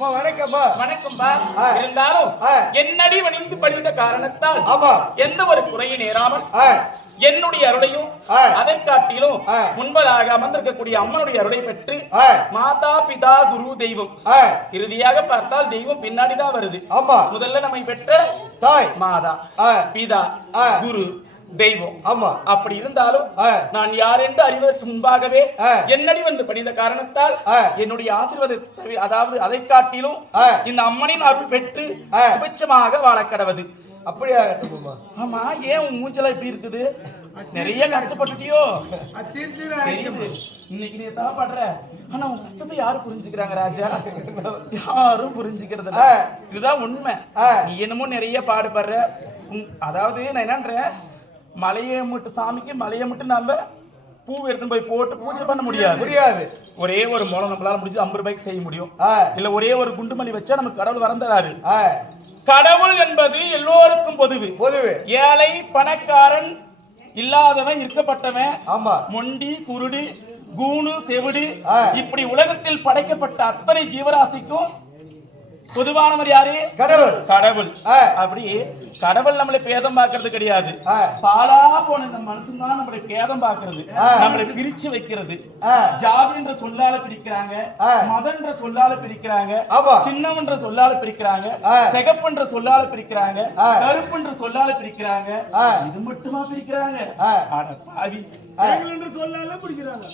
வணக்கம்பா. வணக்கம்பா. இருந்தாலும் என்னடி வணிந்து படிந்த காரணத்தால் எந்த ஒரு குறையை நேராமல் என்னுடைய அருளையும் அதை காட்டிலும் முன்பதாக அமர்ந்திருக்கக்கூடிய அம்மனுடைய அருளை பெற்று மாதா பிதா குரு தெய்வம் இறுதியாக பார்த்தால் தெய்வம் பின்னாடிதான் வருது. முதல்ல நம்மை பெற்ற தாய் மாதா, பிதா, குரு, தெய்வம். ஆமா, அப்படி இருந்தாலும் நான் யார் என்று அறிவதற்கு முன்பாகவே என்னடி வந்து படிந்த காரணத்தால் என்னுடைய ஆசீர்வாதத்தை, அதாவது அதை காட்டிலும் இந்த அம்மனின் அருள் பெற்று சுபிட்சமாக வாழ கடவுது. அப்படியா? ஆமா, ஏன் உன் மூஞ்சல இப்படி இருக்குது? நிறைய கஷ்டப்பட்டுட்டியோ? இன்னைக்கு நீ தவப்படுற, ஆனா உன் கஷ்டத்தை யாரு புரிஞ்சுக்கிறாங்க ராஜா? யாரும் புரிஞ்சுக்கிறது இல்ல. இதுதான் உண்மை. நீ என்னமோ நிறைய பாடுபடுற. அதாவது நான் என்னன்றேன், மலையை மட்டும் சாமிக்கு மலையை மட்டும் நாம பூ எடுத்து போய் போட்டு பூஜை பண்ண முடியாது. ஒரே ஒரு மூலம் நம்மளால முடிஞ்சு 50 ரூபாய்க்கு செய்ய முடியும். இல்ல ஒரே ஒரு குண்டுமல்லி வச்சா நமக்கு கடவுள் வரந்தராரு. கடவுள் என்பது எல்லோருக்கும் பொதுவு. ஏழை, பணக்காரன், இல்லாதவன், இருக்கப்பட்டவன், ஆமா, மொண்டி, குருடி, கூணு, செவிடு, இப்படி உலகத்தில் படைக்கப்பட்ட அத்தனை ஜீவராசிக்கும் பொதுவானவர் யாரு? கடவுள். அப்படி கடவுள் நம்மளை பேதம் பார்க்கறது கிடையாது. பாலா போன இந்த மனுஷன் தான் நம்மளை பேதம் பார்க்கறது, நம்மளை பிரிச்சு வைக்கிறது. ஜாதி என்ற சொல்லால பிரிக்கிறாங்க, மதம் என்ற சொல்லால பிரிக்கிறாங்க, சின்னம் என்ற சொல்லால பிரிக்கிறாங்க, சிகப்பு என்ற சொல்லால பிரிக்கிறாங்க, கருப்பு என்ற சொல்லால பிரிக்கிறாங்க. இது மட்டுமா பிரிக்கிறாங்க? பாவி என்ற சொல்லால பிரிக்கிறாங்க.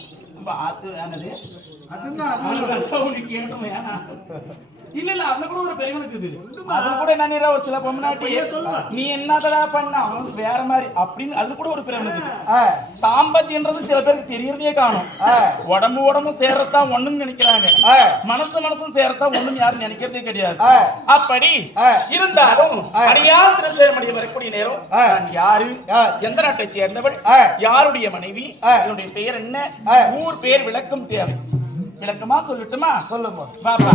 இல்ல இல்ல, அதுல கூட ஒரு பெரியவனுக்கு இருக்குது. அது கூட என்ன ஒரு சில பொம்னாட்டி நீ என்னதடா பண்ண அவன் வேற மாதிரி அப்படின்னு அது கூட ஒரு பெரியவனுக்கு. தாம்பத்தியன்றது சில பேருக்கு தெரியறதே காணும். உடம்பு சேர்றதான் ஒண்ணுன்னு நினைக்கிறாங்க, மனசும் சேர்றதான் ஒண்ணுன்னு யாரும் நினைக்கிறதே கிடையாது. அப்படி இருந்தாலும் அடியான் திருச்சேரமடைய வரக்கூடிய நேரம் யாரு, எந்த நாட்டை சேர்ந்தவள், யாருடைய மனைவி, என்னுடைய பெயர் என்ன, ஊர் பெயர் விளக்கம் தேவை. விளக்கமா சொல்லட்டுமா? சொல்லுங்க பாப்பா.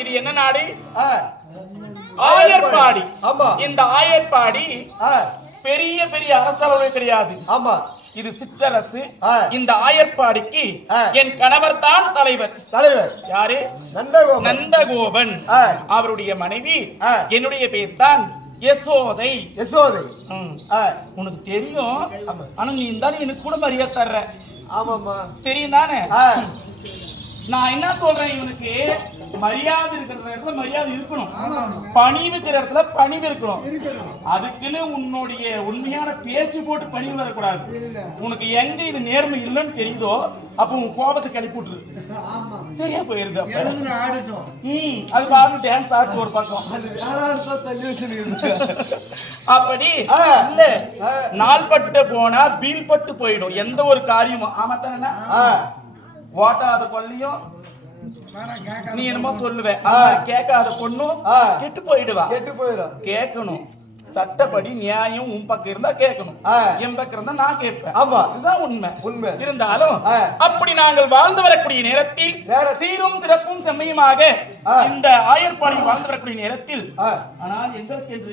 இது என்ன நாடு? ஆயர்பாடி. இந்த ஆயர்பாடி பெரிய பெரிய அரசவை கிடையாது. ஆமா, இது சிற்றரசு. இந்த ஆயர்பாடிக்கு என் கணவர் தான் தலைவர். யாரு? நந்தகோபன். அவருடைய மனைவி என்னுடைய பேர் தான் யசோதை. உனக்கு தெரியும், ஆனா நீ இருந்தாலும் எனக்கு கூட மரியாதை தர்ற. ஆமாமா, தெரியும் தானே? நான் என்ன சொல்றேன், இவனுக்கு மரியாதை இருக்கிற இடத்துல மரியாதை இருக்கணும், பணிவு இருக்கிற இடத்துல பணிவு இருக்கணும். அதுக்குன்னு உன்னுடைய உண்மையான பேச்சு போட்டு பணிவு வரக்கூடாது. உனக்கு எங்க இது நேர்மை இல்லைன்னு தெரியுதோ அப்ப உன் கோபத்தை கிளப்பி விட்டுரு, சரியா போயிருது. அது பாட்டு டான்ஸ் ஆட்டு ஒரு பக்கம். அப்படி இல்ல, நாள்பட்டு போனா பீல் பட்டு போயிடும் எந்த ஒரு காரியமும். ஆமா தானே? ஓட்டாத கொல்லியும் நீ என்னமோ சொல்லுவேன், கேட்காத பொண்ணும் கெட்டு போயிடுவா. கேட்கணும், சட்டப்படி நியாயம் உன் பக்கம் இருந்தா கேட்கணும், என் பக்கம் இருந்தா நான் கேட்பேன். ஆமா, இதுதான் உண்மை. இருந்தாலும் அப்படி நாங்கள் வாழ்ந்து வரக்கூடிய நேரத்தில் சீரும் சிறப்பும் செம்மையுமாக இந்த ஆயர்பாடி வாழ்ந்து வரக்கூடிய நேரத்தில், ஆனால் எங்களுக்கு என்று